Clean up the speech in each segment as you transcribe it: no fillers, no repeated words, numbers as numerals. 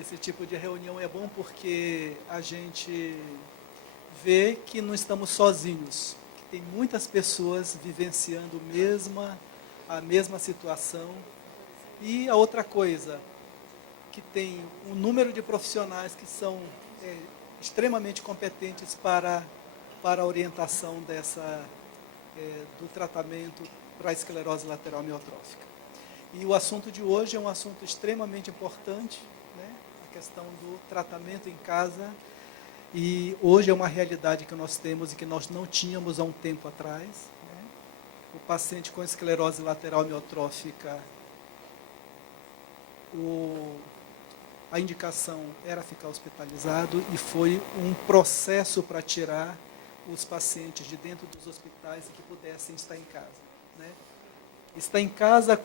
esse tipo de reunião é bom porque a gente vê que não estamos sozinhos, que tem muitas pessoas vivenciando a mesma situação. E a outra coisa, que tem um número de profissionais que são extremamente competentes para a orientação do tratamento para a esclerose lateral amiotrófica. E o assunto de hoje é um assunto extremamente importante, né? A questão do tratamento em casa. E hoje é uma realidade que nós temos e que nós não tínhamos há um tempo atrás, né? O paciente com esclerose lateral amiotrófica, a indicação era ficar hospitalizado e foi um processo para tirar os pacientes de dentro dos hospitais e que pudessem estar em casa, né? Estar em casa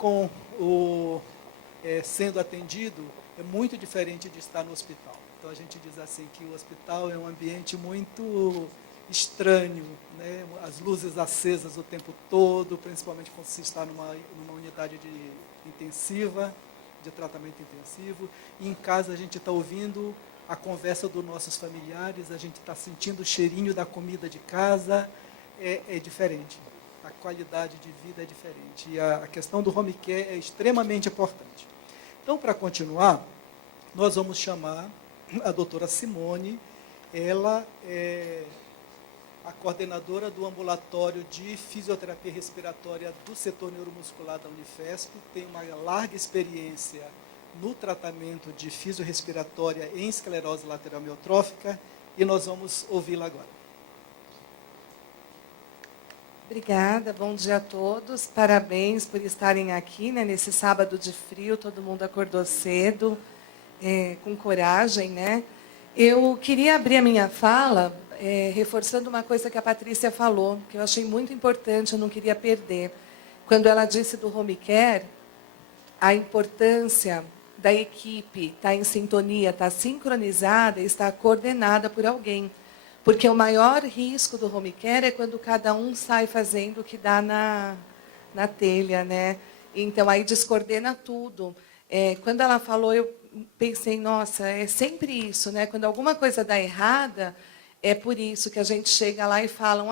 sendo atendido é muito diferente de estar no hospital. Então a gente diz assim que o hospital é um ambiente muito estranho, né? As luzes acesas o tempo todo, principalmente quando se está numa unidade intensiva, de tratamento intensivo. E em casa a gente está ouvindo a conversa dos nossos familiares, a gente está sentindo o cheirinho da comida de casa, é diferente. A qualidade de vida é diferente. E a questão do home care é extremamente importante. Então, para continuar, nós vamos chamar a doutora Simone. Ela é a coordenadora do ambulatório de fisioterapia respiratória do setor neuromuscular da Unifesp, tem uma larga experiência no tratamento de fisiorrespiratória em esclerose lateral amiotrófica, e nós vamos ouvi-la agora. Obrigada, bom dia a todos, parabéns por estarem aqui, né, nesse sábado de frio, todo mundo acordou cedo, com coragem, né? Eu queria abrir a minha fala reforçando uma coisa que a Patrícia falou, que eu achei muito importante, eu não queria perder. Quando ela disse do home care, a importância da equipe estar em sintonia, estar sincronizada e estar coordenada por alguém. Porque o maior risco do home care é quando cada um sai fazendo o que dá na telha, né? Então, aí descoordena tudo. Quando ela falou, eu pensei, nossa, é sempre isso, né? Quando alguma coisa dá errada, é por isso que a gente chega lá e falam,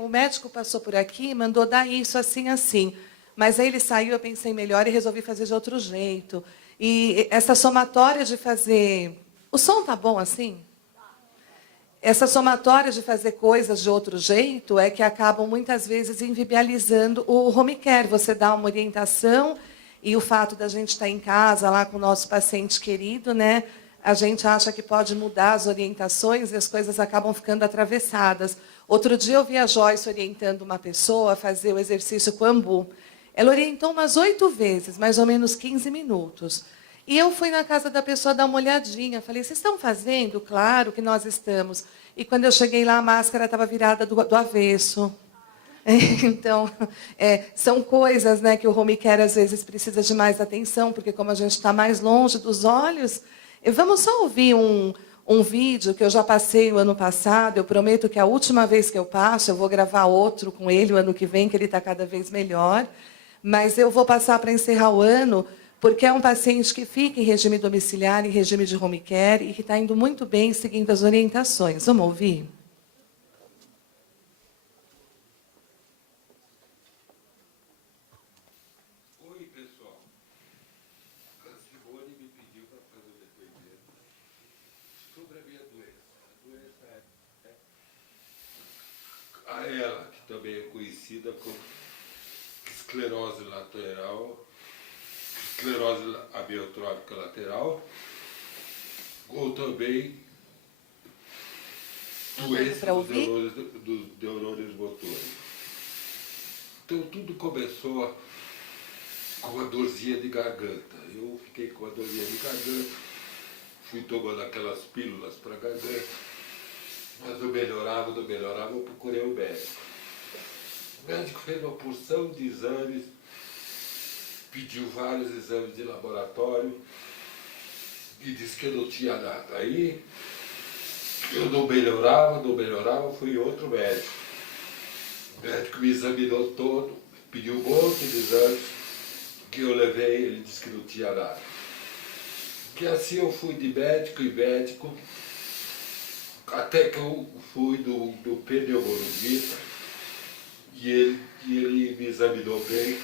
o médico passou por aqui, mandou dar isso, assim, assim. Mas aí ele saiu, eu pensei melhor e resolvi fazer de outro jeito. E essa somatória de fazer... O som tá bom assim? Essa somatória de fazer coisas de outro jeito é que acabam, muitas vezes, inviabilizando o home care. Você dá uma orientação e o fato da gente estar em casa, lá com o nosso paciente querido, né, a gente acha que pode mudar as orientações e as coisas acabam ficando atravessadas. Outro dia eu vi a Joyce orientando uma pessoa a fazer o exercício com ambu. Ela orientou umas 8 vezes, mais ou menos 15 minutos. E eu fui na casa da pessoa dar uma olhadinha. Falei, vocês estão fazendo? Claro que nós estamos. E quando eu cheguei lá, a máscara estava virada do avesso. Então, são coisas, né, que o home care às vezes precisa de mais atenção, porque como a gente está mais longe dos olhos... Vamos só ouvir um vídeo que eu já passei o ano passado. Eu prometo que a última vez que eu passo, eu vou gravar outro com ele o ano que vem, que ele está cada vez melhor. Mas eu vou passar para encerrar o ano, porque é um paciente que fica em regime domiciliar, em regime de home care, e que está indo muito bem seguindo as orientações. Vamos ouvir? Oi, pessoal. A Simone me pediu para fazer o depoimento sobre a minha doença. A doença a ela, que também é conhecida como esclerose amiotrófica lateral, ou também doença dos neurônios motores. Então, tudo começou com uma dorzinha de garganta. Eu fiquei com uma dorzinha de garganta, fui tomando aquelas pílulas para garganta, mas não melhorava, eu procurei o médico. O médico fez uma porção de exames, pediu vários exames de laboratório e disse que eu não tinha nada. Aí eu não melhorava, fui em outro médico. O médico me examinou todo, pediu um monte de exames que eu levei, ele disse que não tinha nada. Que assim eu fui de médico em médico, até que eu fui do pneumologista, e ele me examinou bem,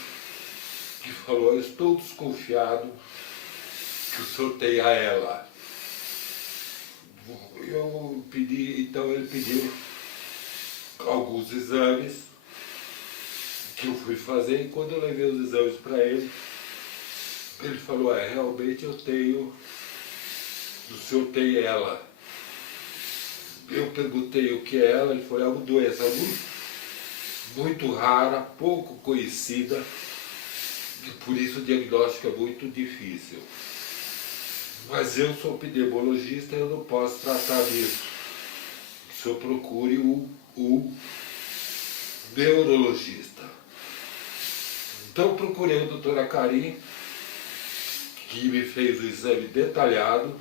e falou, eu estou desconfiado que o senhor tenha ela. Eu pedi, então ele pediu alguns exames que eu fui fazer, e quando eu levei os exames para ele falou, realmente o senhor tem ela. Eu perguntei o que é ela, ele falou, é uma doença muito rara, pouco conhecida, e por isso o diagnóstico é muito difícil. Mas eu sou pneumologista, eu não posso tratar disso. O senhor procure o neurologista. Então procurei a doutora Karim, que me fez o exame detalhado,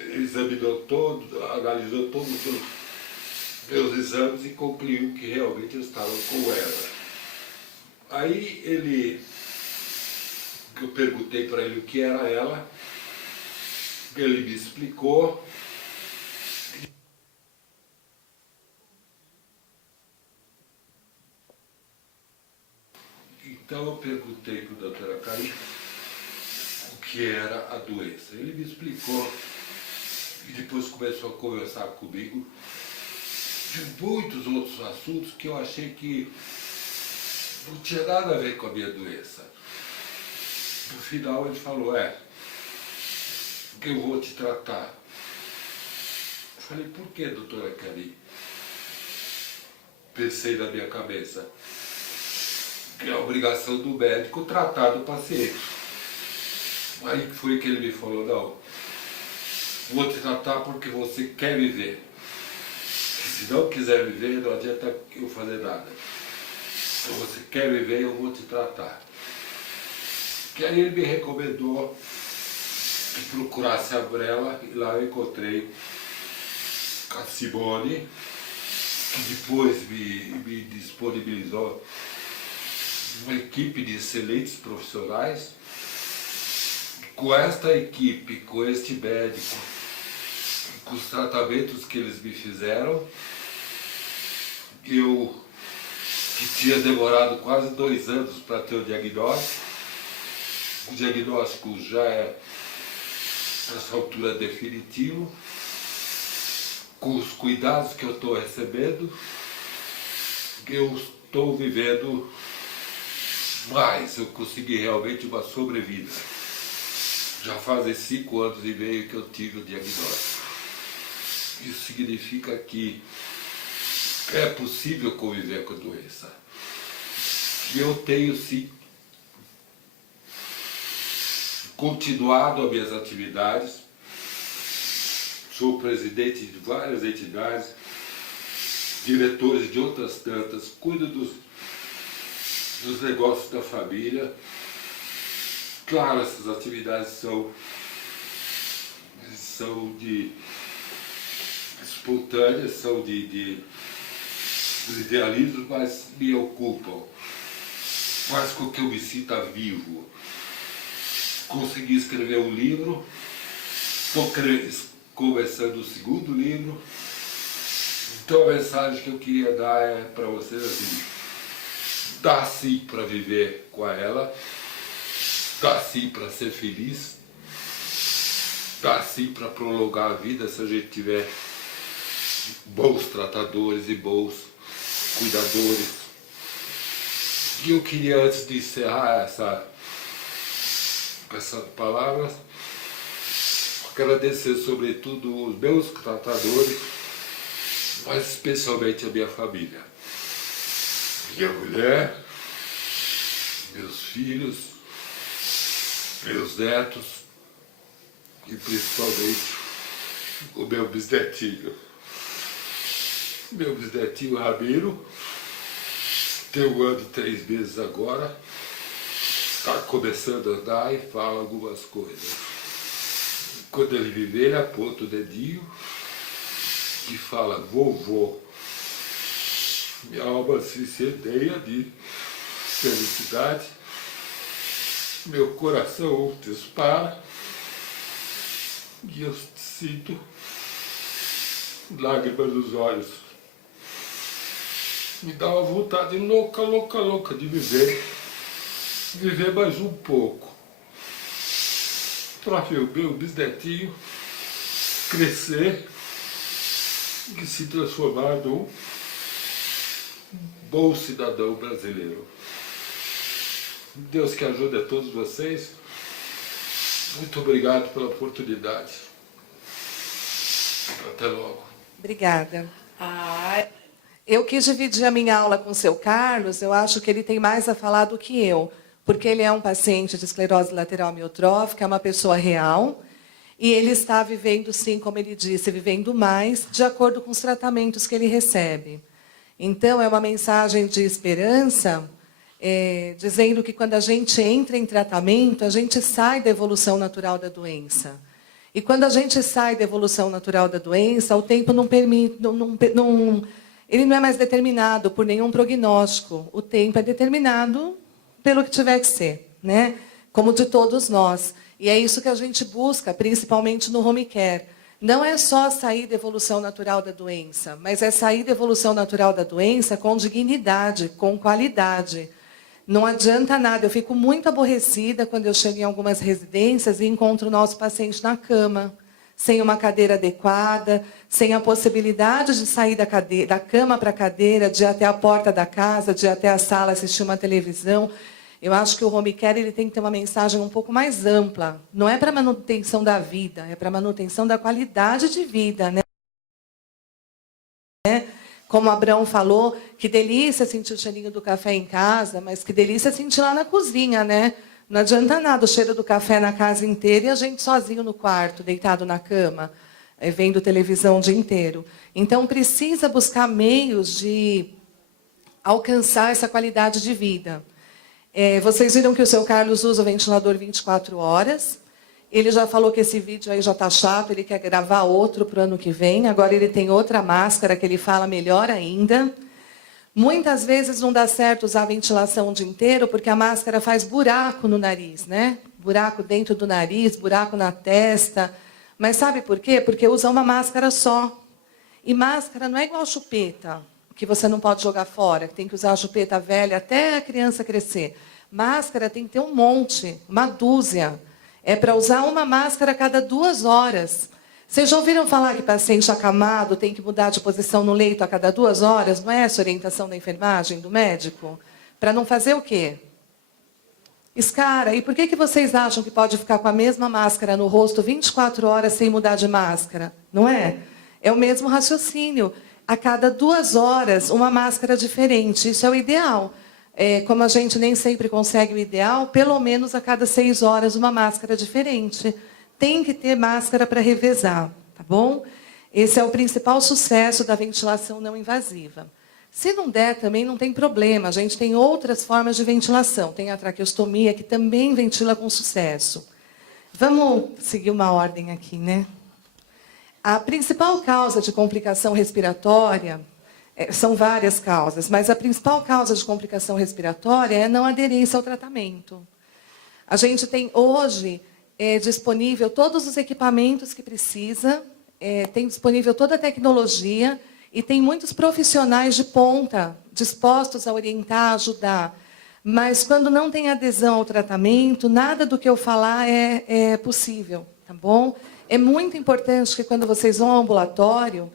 examinou analisou todos os meus exames e concluiu que realmente eu estava com ela. Aí eu perguntei para ele o que era ela, ele me explicou. Então eu perguntei para o doutor Karim o que era a doença. Ele me explicou e depois começou a conversar comigo de muitos outros assuntos que eu achei que não tinha nada a ver com a minha doença. No final ele falou, que eu vou te tratar. Eu falei, por que, doutora Karim? Pensei na minha cabeça, que é a obrigação do médico tratar do paciente. Aí foi que ele me falou, não, vou te tratar porque você quer viver. Se não quiser viver, não adianta eu fazer nada. Se você quer viver, eu vou te tratar. Que aí ele me recomendou que procurasse a Umbrella, e lá eu encontrei a Simone, que depois me disponibilizou uma equipe de excelentes profissionais. Com esta equipe, com este médico, com os tratamentos que eles me fizeram, eu, que tinha demorado quase 2 anos para ter o diagnóstico já é, nessa altura, definitivo, com os cuidados que eu estou recebendo, eu estou vivendo mais, eu consegui realmente uma sobrevida. Já fazem 5 anos e meio que eu tive o diagnóstico. Isso significa que é possível conviver com a doença. E eu tenho, sim, continuado as minhas atividades. Sou presidente de várias entidades, diretores de outras tantas, cuido dos negócios da família. Claro, essas atividades são espontâneas, são de idealismo, mas me ocupam, faz com que eu me sinta vivo. Consegui escrever um livro, estou começando o 2º livro, então a mensagem que eu queria dar é para vocês assim, dá sim para viver com ela, dá sim para ser feliz, dá sim para prolongar a vida se a gente tiver bons tratadores e bons cuidadores. E eu queria, antes de encerrar essas palavras, agradecer sobretudo os meus tratadores, mas especialmente a minha família. Minha mulher, meus filhos, meus netos e principalmente o meu bisnetinho. Meu bisnetinho Ramiro tem 1 ano e 3 meses agora, está começando a andar e fala algumas coisas. Quando ele me vê, ele aponta o dedinho e fala, vovô. Minha alma se incendeia de felicidade, meu coração dispara E eu sinto lágrimas nos olhos. Me dá uma vontade louca, louca, louca de viver. Viver mais um pouco. Para ver o meu bisnetinho crescer e se transformar num bom cidadão brasileiro. Deus que ajude a todos vocês. Muito obrigado pela oportunidade. Até logo. Obrigada. Eu quis dividir a minha aula com o seu Carlos, eu acho que ele tem mais a falar do que eu, porque ele é um paciente de esclerose lateral amiotrófica, é uma pessoa real, e ele está vivendo, sim, como ele disse, vivendo mais, de acordo com os tratamentos que ele recebe. Então, é uma mensagem de esperança, dizendo que quando a gente entra em tratamento, a gente sai da evolução natural da doença. E quando a gente sai da evolução natural da doença, o tempo não permite, ele não é mais determinado por nenhum prognóstico. O tempo é determinado pelo que tiver que ser, né? Como de todos nós. E é isso que a gente busca, principalmente no home care. Não é só sair da evolução natural da doença, mas é sair da evolução natural da doença com dignidade, com qualidade. Não adianta nada. Eu fico muito aborrecida quando eu chego em algumas residências e encontro o nosso paciente na cama, sem uma cadeira adequada, sem a possibilidade de sair da cama para a cadeira, de ir até a porta da casa, de ir até a sala assistir uma televisão. Eu acho que o home care ele tem que ter uma mensagem um pouco mais ampla. Não é para manutenção da vida, é para manutenção da qualidade de vida, né? Como o Abrão falou, que delícia sentir o cheirinho do café em casa, mas que delícia sentir lá na cozinha, né? Não adianta nada o cheiro do café na casa inteira e a gente sozinho no quarto, deitado na cama, vendo televisão o dia inteiro. Então, precisa buscar meios de alcançar essa qualidade de vida. Vocês viram que o seu Carlos usa o ventilador 24 horas. Ele já falou que esse vídeo aí já está chato, ele quer gravar outro para o ano que vem. Agora ele tem outra máscara que ele fala melhor ainda. Muitas vezes não dá certo usar a ventilação o dia inteiro, porque a máscara faz buraco no nariz, né? Buraco dentro do nariz, buraco na testa. Mas sabe por quê? Porque usa uma máscara só. E máscara não é igual chupeta, que você não pode jogar fora, que tem que usar a chupeta velha até a criança crescer. Máscara tem que ter um monte, uma dúzia. É para usar uma máscara a cada 2 horas. Vocês já ouviram falar que paciente acamado tem que mudar de posição no leito a cada 2 horas? Não é essa a orientação da enfermagem, do médico? Para não fazer o quê? Escara. E por que vocês acham que pode ficar com a mesma máscara no rosto 24 horas sem mudar de máscara? Não é? É o mesmo raciocínio. A cada 2 horas, uma máscara diferente. Isso é o ideal. Como a gente nem sempre consegue o ideal, pelo menos a cada 6 horas, uma máscara diferente. Tem que ter máscara para revezar, tá bom? Esse é o principal sucesso da ventilação não invasiva. Se não der, também não tem problema. A gente tem outras formas de ventilação. Tem a traqueostomia, que também ventila com sucesso. Vamos seguir uma ordem aqui, né? A principal causa de complicação respiratória, são várias causas, mas a principal causa de complicação respiratória é a não aderência ao tratamento. A gente tem hoje disponível todos os equipamentos que precisa, tem disponível toda a tecnologia e tem muitos profissionais de ponta dispostos a orientar, ajudar. Mas quando não tem adesão ao tratamento, nada do que eu falar é possível, tá bom? É muito importante que quando vocês vão ao ambulatório,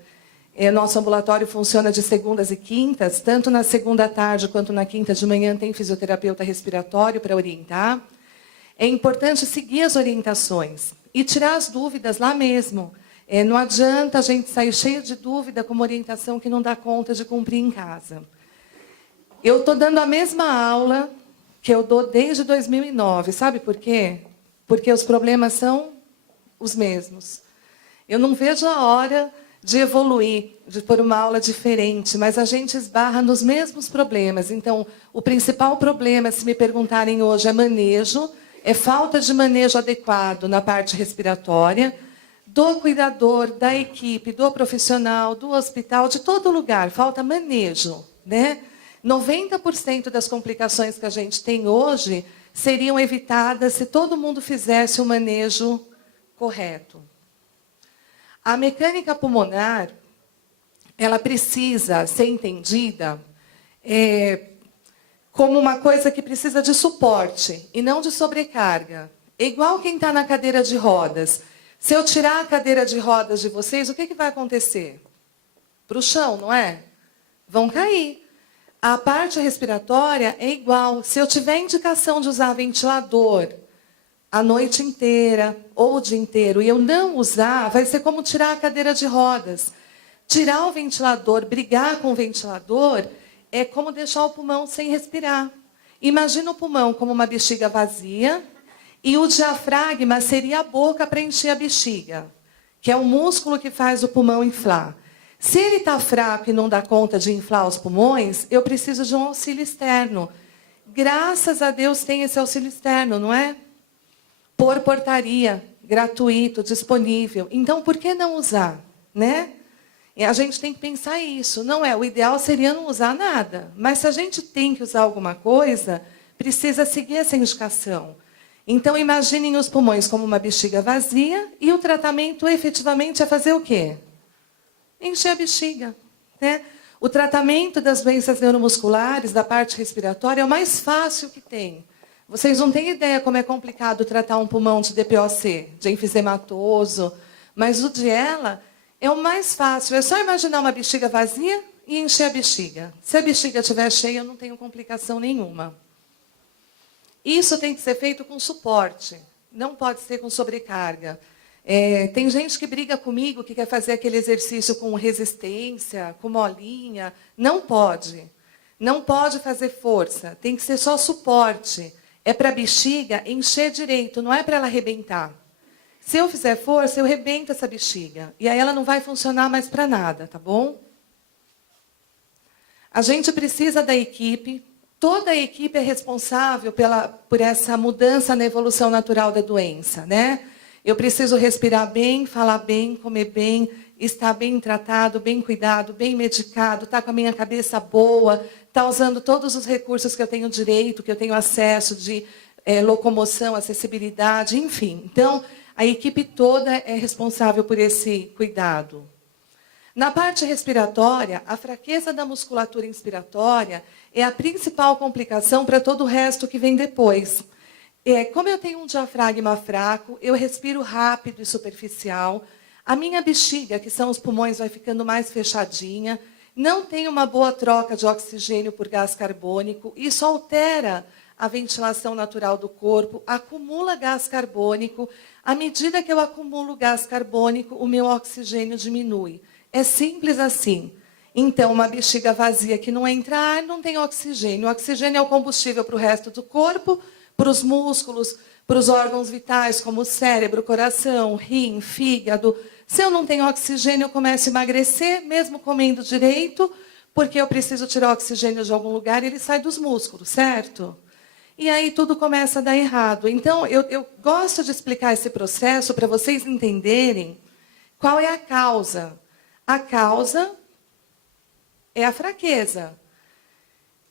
nosso ambulatório funciona de segundas e quintas, tanto na segunda à tarde quanto na quinta de manhã tem fisioterapeuta respiratório para orientar. É importante seguir as orientações e tirar as dúvidas lá mesmo. Não adianta a gente sair cheio de dúvida com uma orientação que não dá conta de cumprir em casa. Eu estou dando a mesma aula que eu dou desde 2009. Sabe por quê? Porque os problemas são os mesmos. Eu não vejo a hora de evoluir, de pôr uma aula diferente, mas a gente esbarra nos mesmos problemas. Então, o principal problema, se me perguntarem hoje, é manejo, é falta de manejo adequado na parte respiratória, do cuidador, da equipe, do profissional, do hospital, de todo lugar. Falta manejo, né? 90% das complicações que a gente tem hoje seriam evitadas se todo mundo fizesse o manejo correto. A mecânica pulmonar, ela precisa ser entendida como uma coisa que precisa de suporte e não de sobrecarga. É igual quem está na cadeira de rodas. Se eu tirar a cadeira de rodas de vocês, o que vai acontecer? Para o chão, não é? Vão cair. A parte respiratória é igual. Se eu tiver indicação de usar ventilador a noite inteira ou o dia inteiro e eu não usar, vai ser como tirar a cadeira de rodas. Tirar o ventilador, brigar com o ventilador, é como deixar o pulmão sem respirar. Imagina o pulmão como uma bexiga vazia e o diafragma seria a boca para encher a bexiga, que é o músculo que faz o pulmão inflar. Se ele está fraco e não dá conta de inflar os pulmões, eu preciso de um auxílio externo. Graças a Deus tem esse auxílio externo, não é? Por portaria, gratuito, disponível. Então, por que não usar, né? E a gente tem que pensar isso. Não é, o ideal seria não usar nada. Mas se a gente tem que usar alguma coisa, precisa seguir essa indicação. Então, imaginem os pulmões como uma bexiga vazia e o tratamento efetivamente é fazer o quê? Encher a bexiga, né? O tratamento das doenças neuromusculares, da parte respiratória, é o mais fácil que tem. Vocês não têm ideia como é complicado tratar um pulmão de DPOC, de enfisematoso, mas o de ela é o mais fácil. É só imaginar uma bexiga vazia e encher a bexiga. Se a bexiga estiver cheia, eu não tenho complicação nenhuma. Isso tem que ser feito com suporte, não pode ser com sobrecarga. Tem gente que briga comigo, que quer fazer aquele exercício com resistência, com molinha. Não pode. Não pode fazer força. Tem que ser só suporte. É para a bexiga encher direito, não é para ela arrebentar. Se eu fizer força, eu rebento essa bexiga. E aí ela não vai funcionar mais para nada, tá bom? A gente precisa da equipe. Toda a equipe é responsável por essa mudança na evolução natural da doença, né? Eu preciso respirar bem, falar bem, comer bem, estar bem tratado, bem cuidado, bem medicado, estar com a minha cabeça boa, estar usando todos os recursos que eu tenho direito, que eu tenho acesso de locomoção, acessibilidade, enfim. Então, a equipe toda é responsável por esse cuidado. Na parte respiratória, a fraqueza da musculatura inspiratória é a principal complicação para todo o resto que vem depois. Como eu tenho um diafragma fraco, eu respiro rápido e superficial, a minha bexiga, que são os pulmões, vai ficando mais fechadinha, não tem uma boa troca de oxigênio por gás carbônico, isso altera a ventilação natural do corpo, acumula gás carbônico, à medida que eu acumulo gás carbônico, o meu oxigênio diminui. É simples assim. Então, uma bexiga vazia que não entra ar, não tem oxigênio. O oxigênio é o combustível para o resto do corpo, para os músculos, para os órgãos vitais, como o cérebro, coração, rim, fígado. Se eu não tenho oxigênio, eu começo a emagrecer, mesmo comendo direito, porque eu preciso tirar oxigênio de algum lugar e ele sai dos músculos, certo? E aí tudo começa a dar errado. Então, eu gosto de explicar esse processo para vocês entenderem qual é a causa. A causa é a fraqueza.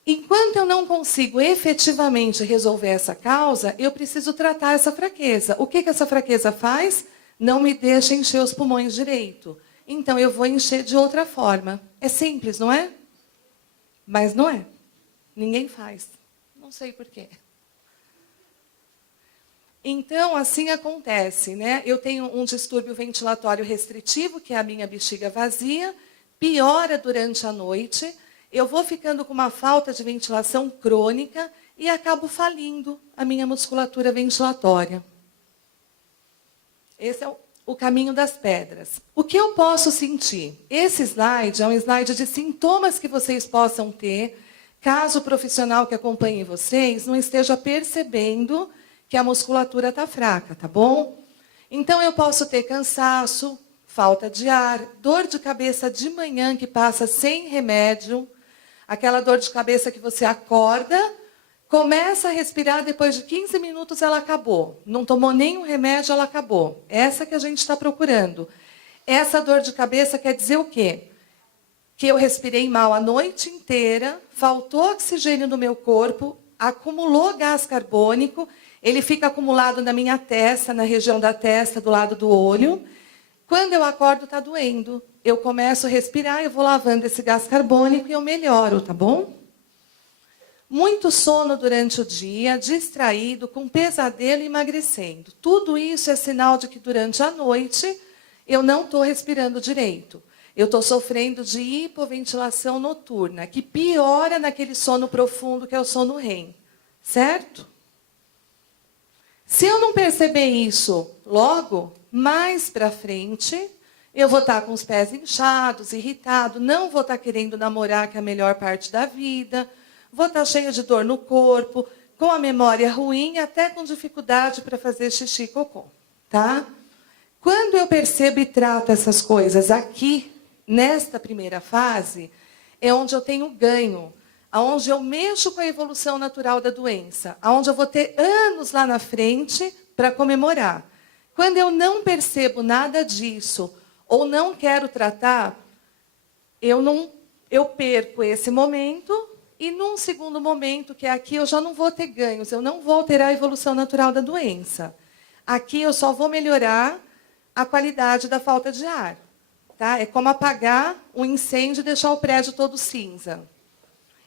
Enquanto eu não consigo efetivamente resolver essa causa, eu preciso tratar essa fraqueza. O que essa fraqueza faz? Não me deixa encher os pulmões direito. Então, eu vou encher de outra forma. É simples, não é? Mas não é. Ninguém faz. Não sei por quê. Então, assim acontece, né? Eu tenho um distúrbio ventilatório restritivo, que é a minha bexiga vazia, piora durante a noite, eu vou ficando com uma falta de ventilação crônica e acabo falindo a minha musculatura ventilatória. Esse é o caminho das pedras. O que eu posso sentir? Esse slide é um slide de sintomas que vocês possam ter, caso o profissional que acompanhe vocês não esteja percebendo que a musculatura está fraca, tá bom? Então, eu posso ter cansaço, falta de ar, dor de cabeça de manhã que passa sem remédio, aquela dor de cabeça que você acorda, começa a respirar, depois de 15 minutos ela acabou. Não tomou nenhum remédio, ela acabou. Essa que a gente está procurando. Essa dor de cabeça quer dizer o quê? Que eu respirei mal a noite inteira, faltou oxigênio no meu corpo, acumulou gás carbônico, ele fica acumulado na minha testa, na região da testa, do lado do olho. Quando eu acordo, está doendo. Eu começo a respirar, eu vou lavando esse gás carbônico e eu melhoro, tá bom? Muito sono durante o dia, distraído, com pesadelo e emagrecendo. Tudo isso é sinal de que durante a noite eu não estou respirando direito. Eu estou sofrendo de hipoventilação noturna, que piora naquele sono profundo que é o sono REM. Certo? Se eu não perceber isso logo, mais para frente, eu vou estar com os pés inchados, irritado, não vou estar querendo namorar, que é a melhor parte da vida, vou estar cheio de dor no corpo, com a memória ruim, até com dificuldade para fazer xixi e cocô. Tá? Quando eu percebo e trato essas coisas aqui, nesta primeira fase, é onde eu tenho ganho, onde eu mexo com a evolução natural da doença, onde eu vou ter anos lá na frente para comemorar. Quando eu não percebo nada disso, ou não quero tratar, eu perco esse momento, e num segundo momento, que é aqui, eu já não vou ter ganhos, eu não vou alterar a evolução natural da doença. Aqui eu só vou melhorar a qualidade da falta de ar. Tá? É como apagar um incêndio e deixar o prédio todo cinza.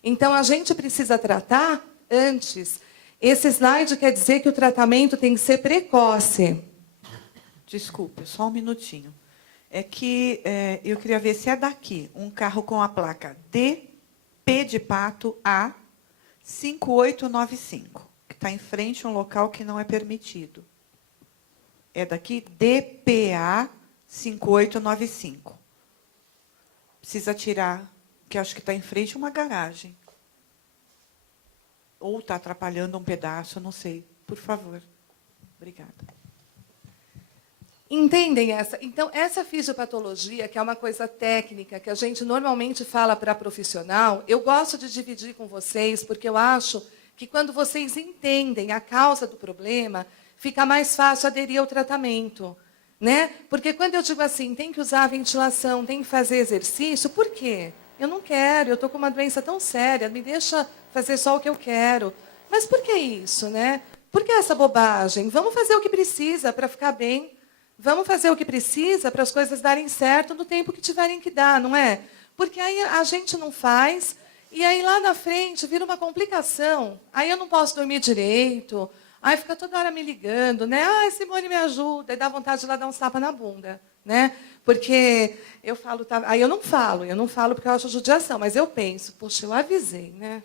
Então, a gente precisa tratar antes. Esse slide quer dizer que o tratamento tem que ser precoce. Desculpe, só um minutinho. É que eu queria ver se é daqui, um carro com a placa DP de pato A 5895, que está em frente a um local que não é permitido. É daqui DPA 5895. Precisa tirar, que acho que está em frente a uma garagem. Ou está atrapalhando um pedaço, não sei. Por favor. Obrigada. Entendem essa? Então, essa fisiopatologia, que é uma coisa técnica, que a gente normalmente fala para profissional, eu gosto de dividir com vocês, porque eu acho que quando vocês entendem a causa do problema, fica mais fácil aderir ao tratamento. Né? Porque quando eu digo assim, tem que usar a ventilação, tem que fazer exercício, por quê? Eu não quero, eu estou com uma doença tão séria, me deixa fazer só o que eu quero. Mas por que isso, né? Por que essa bobagem? Vamos fazer o que precisa para ficar bem. Vamos fazer o que precisa para as coisas darem certo no tempo que tiverem que dar, não é? Porque aí a gente não faz, e aí lá na frente vira uma complicação. Aí eu não posso dormir direito, aí fica toda hora me ligando, né? Ah, Simone, me ajuda, e dá vontade de ir lá dar um tapa na bunda, né? Porque eu falo, tá, aí eu não falo porque eu acho judiação, mas eu penso, poxa, eu avisei, né?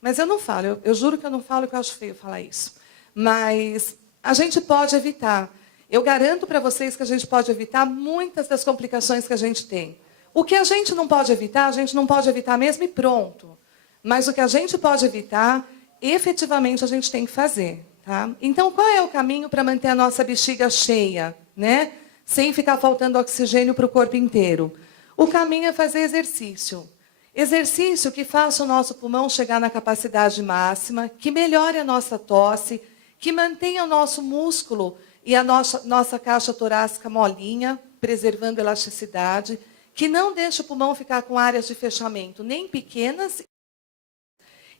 Mas eu não falo, eu juro que eu não falo, que eu acho feio falar isso. Mas a gente pode evitar. Eu garanto para vocês que a gente pode evitar muitas das complicações que a gente tem. O que a gente não pode evitar, a gente não pode evitar mesmo e pronto. Mas o que a gente pode evitar, efetivamente a gente tem que fazer. Tá? Então, qual é o caminho para manter a nossa bexiga cheia, né? Sem ficar faltando oxigênio para o corpo inteiro? O caminho é fazer exercício. Exercício que faça o nosso pulmão chegar na capacidade máxima, que melhore a nossa tosse, que mantenha o nosso músculo e a nossa caixa torácica molinha, preservando a elasticidade, que não deixe o pulmão ficar com áreas de fechamento nem pequenas.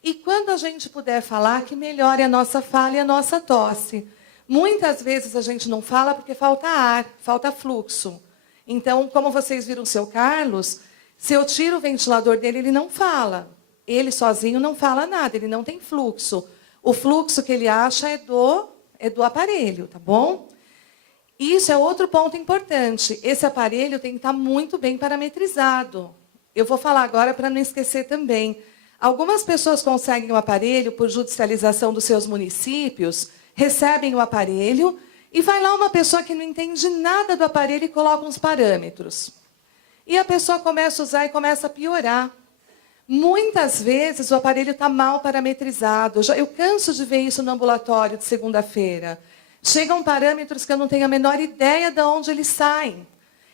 E quando a gente puder falar, que melhore a nossa fala e a nossa tosse. Muitas vezes a gente não fala porque falta ar, falta fluxo. Então, como vocês viram o seu Carlos, se eu tiro o ventilador dele, ele não fala. Ele sozinho não fala nada, ele não tem fluxo. O fluxo que ele acha é do aparelho, tá bom? Isso é outro ponto importante. Esse aparelho tem que estar muito bem parametrizado. Eu vou falar agora para não esquecer também. Algumas pessoas conseguem o aparelho por judicialização dos seus municípios, recebem o aparelho e vai lá uma pessoa que não entende nada do aparelho e coloca uns parâmetros. E a pessoa começa a usar e começa a piorar. Muitas vezes o aparelho está mal parametrizado. Eu canso de ver isso no ambulatório de segunda-feira. Chegam parâmetros que eu não tenho a menor ideia de onde eles saem.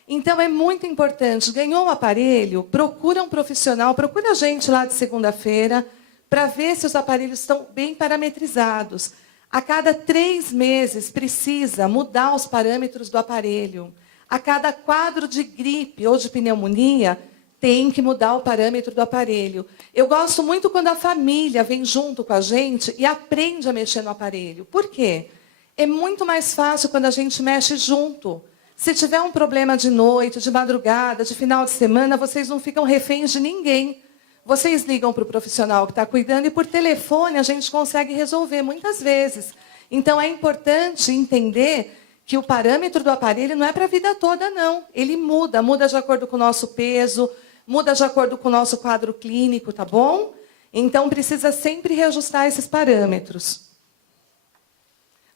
Então, é muito importante. Ganhou um aparelho, procura um profissional, procura a gente lá de segunda-feira, para ver se os aparelhos estão bem parametrizados. A cada 3 meses, precisa mudar os parâmetros do aparelho. A cada quadro de gripe ou de pneumonia, tem que mudar o parâmetro do aparelho. Eu gosto muito quando a família vem junto com a gente e aprende a mexer no aparelho. Por quê? É muito mais fácil quando a gente mexe junto. Se tiver um problema de noite, de madrugada, de final de semana, vocês não ficam reféns de ninguém. Vocês ligam para o profissional que está cuidando e, por telefone, a gente consegue resolver muitas vezes. Então, é importante entender que o parâmetro do aparelho não é para a vida toda, não. Ele muda de acordo com o nosso peso, muda de acordo com o nosso quadro clínico, tá bom? Então, precisa sempre reajustar esses parâmetros.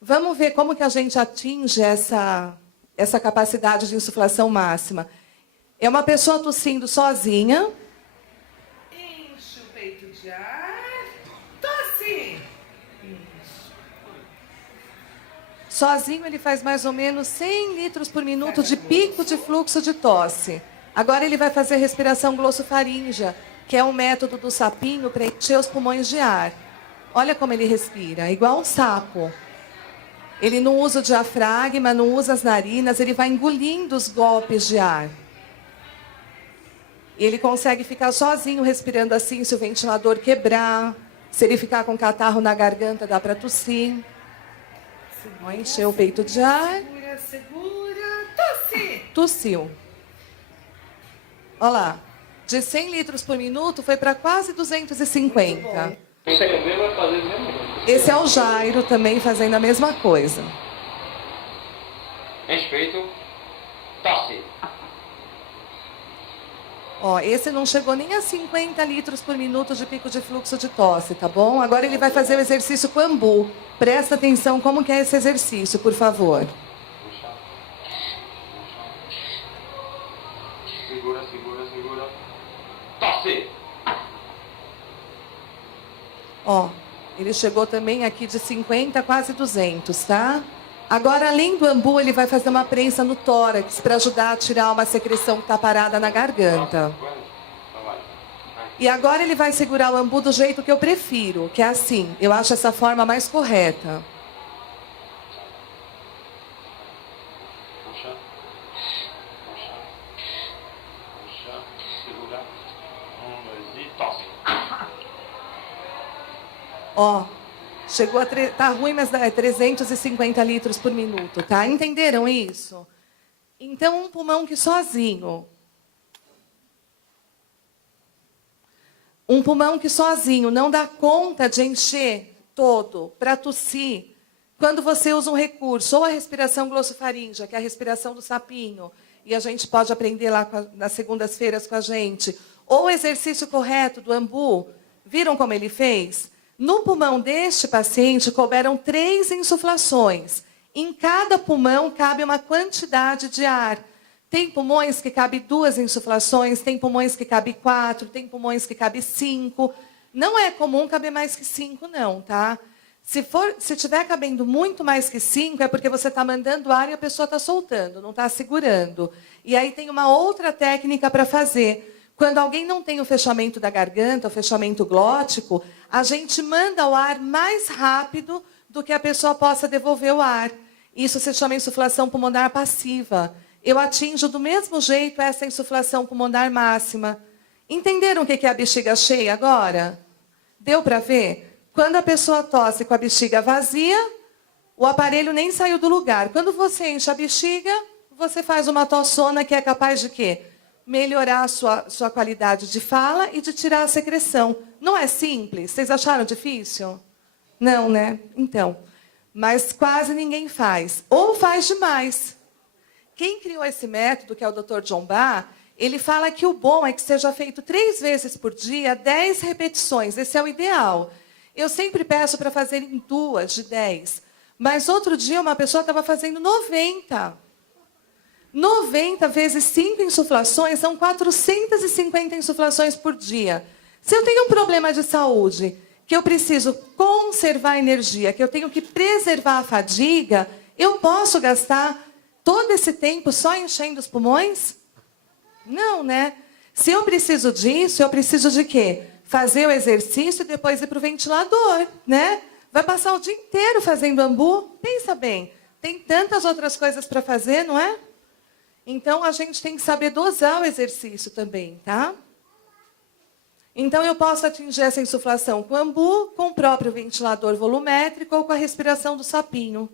Vamos ver como que a gente atinge essa capacidade de insuflação máxima. É uma pessoa tossindo sozinha. Enche o peito de ar. Tosse! Isso. Sozinho ele faz mais ou menos 100 litros por minuto de pico de fluxo de tosse. Agora ele vai fazer respiração glossofaríngea, que é um método do sapinho para encher os pulmões de ar. Olha como ele respira, igual um sapo. Ele não usa o diafragma, não usa as narinas, ele vai engolindo os golpes de ar. Ele consegue ficar sozinho respirando assim, se o ventilador quebrar, se ele ficar com catarro na garganta, dá para tossir. Vou encher o peito de ar. Segura, segura. Tosse! Tossiu. Olha lá. De 100 litros por minuto, foi para quase 250. Esse é o Jairo também fazendo a mesma coisa. Respeito. Tosse. Ó, esse não chegou nem a 50 litros por minuto de pico de fluxo de tosse, tá bom? Agora ele vai fazer o exercício com ambu. Presta atenção como que é esse exercício, por favor. Puxa. Segura, segura, segura. Tosse. Ó, ele chegou também aqui de 50 a quase 200, tá? Agora, além do ambu, ele vai fazer uma prensa no tórax para ajudar a tirar uma secreção que está parada na garganta. E agora ele vai segurar o ambu do jeito que eu prefiro, que é assim. Eu acho essa forma mais correta. Puxa. Puxa. Puxa. Segura. 1, 2 e tosse. Ó, chegou a... Tá ruim, mas é 350 litros por minuto, tá? Entenderam isso? Então, um pulmão que sozinho... Um pulmão que sozinho não dá conta de encher todo para tossir. Quando você usa um recurso, ou a respiração glossofaríngea, que é a respiração do sapinho, e a gente pode aprender lá nas segundas-feiras com a gente, ou o exercício correto do ambu, viram como ele fez? No pulmão deste paciente, couberam 3 insuflações. Em cada pulmão cabe uma quantidade de ar. Tem pulmões que cabe 2 insuflações, tem pulmões que cabe 4, tem pulmões que cabe 5. Não é comum caber mais que 5, não, tá? Se tiver cabendo muito mais que 5, é porque você está mandando ar e a pessoa está soltando, não está segurando. E aí tem uma outra técnica para fazer. Quando alguém não tem o fechamento da garganta, o fechamento glótico, a gente manda o ar mais rápido do que a pessoa possa devolver o ar. Isso se chama insuflação pulmonar passiva. Eu atinjo do mesmo jeito essa insuflação pulmonar máxima. Entenderam o que é a bexiga cheia agora? Deu para ver? Quando a pessoa tosse com a bexiga vazia, o aparelho nem saiu do lugar. Quando você enche a bexiga, você faz uma tossona que é capaz de quê? Melhorar a sua qualidade de fala e de tirar a secreção. Não é simples? Vocês acharam difícil? Não, né? Então, mas quase ninguém faz. Ou faz demais. Quem criou esse método, que é o Dr. John Barr, ele fala que o bom é que seja feito 3 vezes por dia, 10 repetições. Esse é o ideal. Eu sempre peço para fazer em 2 de 10. Mas outro dia uma pessoa estava fazendo 90. 90 vezes 5 insuflações são 450 insuflações por dia. Se eu tenho um problema de saúde, que eu preciso conservar energia, que eu tenho que preservar a fadiga, eu posso gastar todo esse tempo só enchendo os pulmões? Não, né? Se eu preciso disso, eu preciso de quê? Fazer o exercício e depois ir para o ventilador, né? Vai passar o dia inteiro fazendo ambu? Pensa bem, tem tantas outras coisas para fazer, não é? Então, a gente tem que saber dosar o exercício também, tá? Então, eu posso atingir essa insuflação com ambu, com o próprio ventilador volumétrico ou com a respiração do sapinho.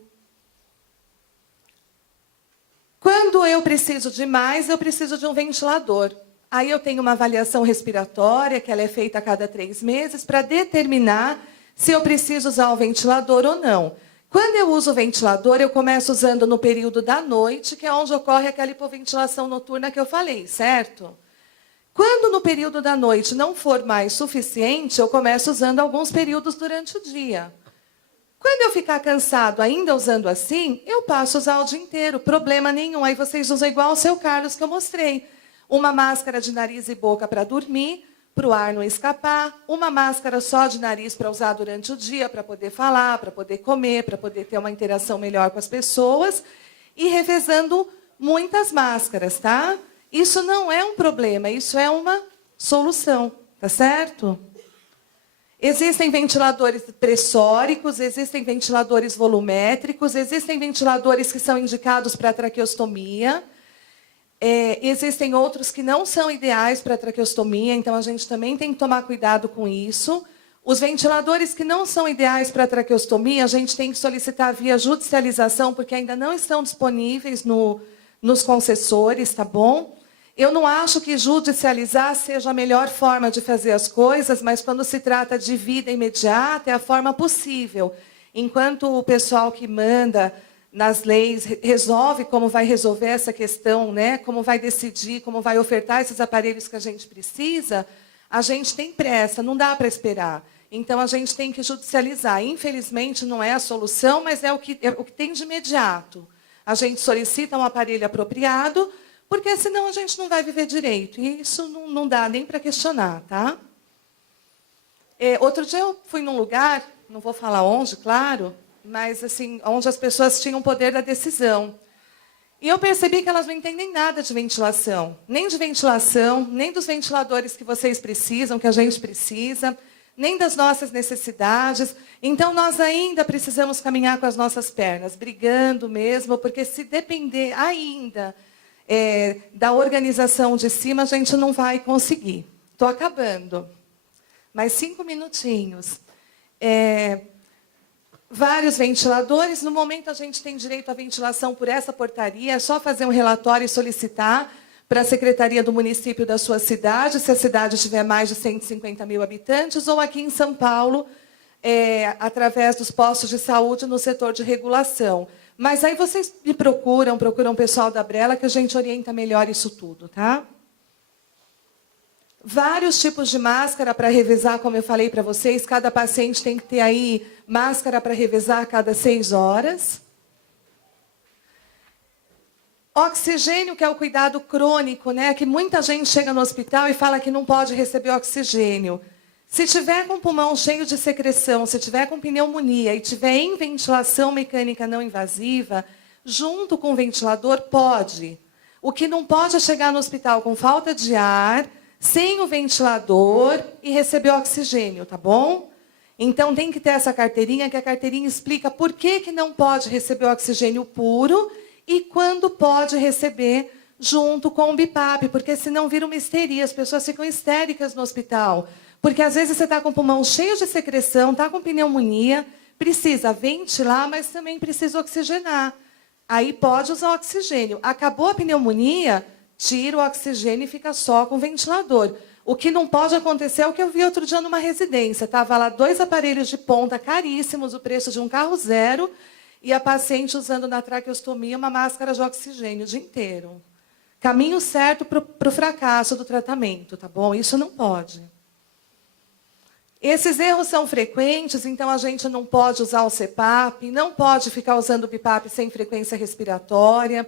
Quando eu preciso de mais, eu preciso de um ventilador. Aí eu tenho uma avaliação respiratória, que ela é feita a cada 3 meses, para determinar se eu preciso usar o ventilador ou não. Quando eu uso o ventilador, eu começo usando no período da noite, que é onde ocorre aquela hipoventilação noturna que eu falei, certo? Quando no período da noite não for mais suficiente, eu começo usando alguns períodos durante o dia. Quando eu ficar cansado ainda usando assim, eu passo a usar o dia inteiro, problema nenhum. Aí vocês usam igual o seu Carlos que eu mostrei. Uma máscara de nariz e boca para dormir, para o ar não escapar. Uma máscara só de nariz para usar durante o dia, para poder falar, para poder comer, para poder ter uma interação melhor com as pessoas. E revezando muitas máscaras, tá? Isso não é um problema, isso é uma solução, tá certo? Existem ventiladores pressóricos, existem ventiladores volumétricos, existem ventiladores que são indicados para traqueostomia. Existem outros que não são ideais para traqueostomia, então a gente também tem que tomar cuidado com isso. Os ventiladores que não são ideais para traqueostomia, a gente tem que solicitar via judicialização, porque ainda não estão disponíveis nos concessores, tá bom? Eu não acho que judicializar seja a melhor forma de fazer as coisas, mas quando se trata de vida imediata, é a forma possível. Enquanto o pessoal que manda nas leis resolve como vai resolver essa questão, né? Como vai decidir, como vai ofertar esses aparelhos que a gente precisa, a gente tem pressa, não dá para esperar. Então, a gente tem que judicializar. Infelizmente, não é a solução, mas é o que tem de imediato. A gente solicita um aparelho apropriado, porque senão a gente não vai viver direito. E isso não dá nem para questionar, tá? Outro dia eu fui num lugar, não vou falar onde, claro, mas assim, onde as pessoas tinham o poder da decisão. E eu percebi que elas não entendem nada de ventilação. Nem de ventilação, nem dos ventiladores que vocês precisam, que a gente precisa, nem das nossas necessidades. Então, nós ainda precisamos caminhar com as nossas pernas, brigando mesmo, porque se depender ainda da organização de cima, a gente não vai conseguir. Estou acabando. Mais 5 minutinhos. Vários ventiladores. No momento, a gente tem direito à ventilação por essa portaria. É só fazer um relatório e solicitar para a Secretaria do Município da sua cidade, se a cidade tiver mais de 150 mil habitantes, ou aqui em São Paulo, através dos postos de saúde no setor de regulação. Mas aí vocês me procuram o pessoal da Brela, que a gente orienta melhor isso tudo, tá? Vários tipos de máscara para revezar, como eu falei para vocês. Cada paciente tem que ter aí máscara para revezar a cada 6 horas. Oxigênio, que é o cuidado crônico, né? Que muita gente chega no hospital e fala que não pode receber oxigênio. Se tiver com o pulmão cheio de secreção, se tiver com pneumonia e tiver em ventilação mecânica não invasiva, junto com o ventilador, pode. O que não pode é chegar no hospital com falta de ar, sem o ventilador e receber oxigênio, tá bom? Então, tem que ter essa carteirinha, que a carteirinha explica por que não pode receber oxigênio puro e quando pode receber junto com o BIPAP, porque senão vira uma histeria, as pessoas ficam histéricas no hospital. Porque, às vezes, você está com o pulmão cheio de secreção, está com pneumonia, precisa ventilar, mas também precisa oxigenar. Aí pode usar oxigênio. Acabou a pneumonia, tira o oxigênio e fica só com o ventilador. O que não pode acontecer é o que eu vi outro dia numa residência. Estava lá 2 aparelhos de ponta caríssimos, o preço de um carro zero, e a paciente usando na traqueostomia uma máscara de oxigênio o dia inteiro. Caminho certo para o fracasso do tratamento, tá bom? Isso não pode. Esses erros são frequentes, então a gente não pode usar o CPAP, não pode ficar usando o BIPAP sem frequência respiratória,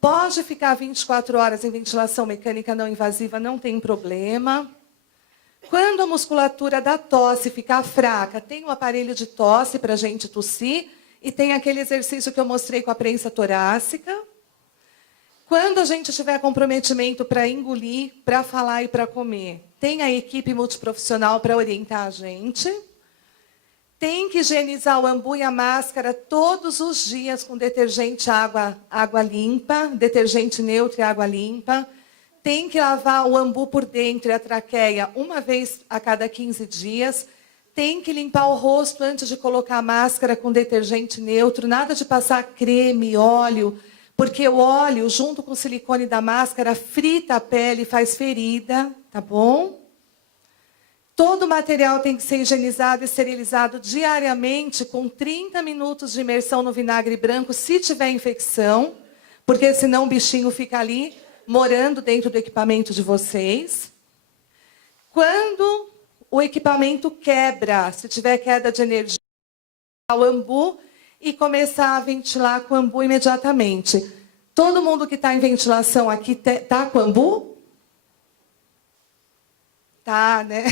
pode ficar 24 horas em ventilação mecânica não invasiva, não tem problema. Quando a musculatura da tosse ficar fraca, tem um aparelho de tosse para a gente tossir e tem aquele exercício que eu mostrei com a prensa torácica. Quando a gente tiver comprometimento para engolir, para falar e para comer, tem a equipe multiprofissional para orientar a gente. Tem que higienizar o ambu e a máscara todos os dias com detergente água limpa, detergente neutro e água limpa. Tem que lavar o ambu por dentro e a traqueia uma vez a cada 15 dias. Tem que limpar o rosto antes de colocar a máscara com detergente neutro. Nada de passar creme, óleo, porque o óleo, junto com o silicone da máscara, frita a pele e faz ferida, tá bom? Todo o material tem que ser higienizado e esterilizado diariamente, com 30 minutos de imersão no vinagre branco, se tiver infecção, porque senão o bichinho fica ali, morando dentro do equipamento de vocês. Quando o equipamento quebra, se tiver queda de energia, o ambu e começar a ventilar com o ambu imediatamente. Todo mundo que está em ventilação aqui está com ambu? Tá, né?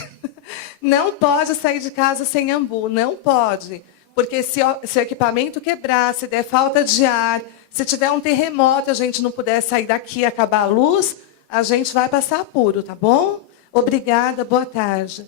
Não pode sair de casa sem ambu, não pode. Porque se o equipamento quebrar, se der falta de ar, se tiver um terremoto, a gente não puder sair daqui e acabar a luz, a gente vai passar apuro, tá bom? Obrigada, boa tarde.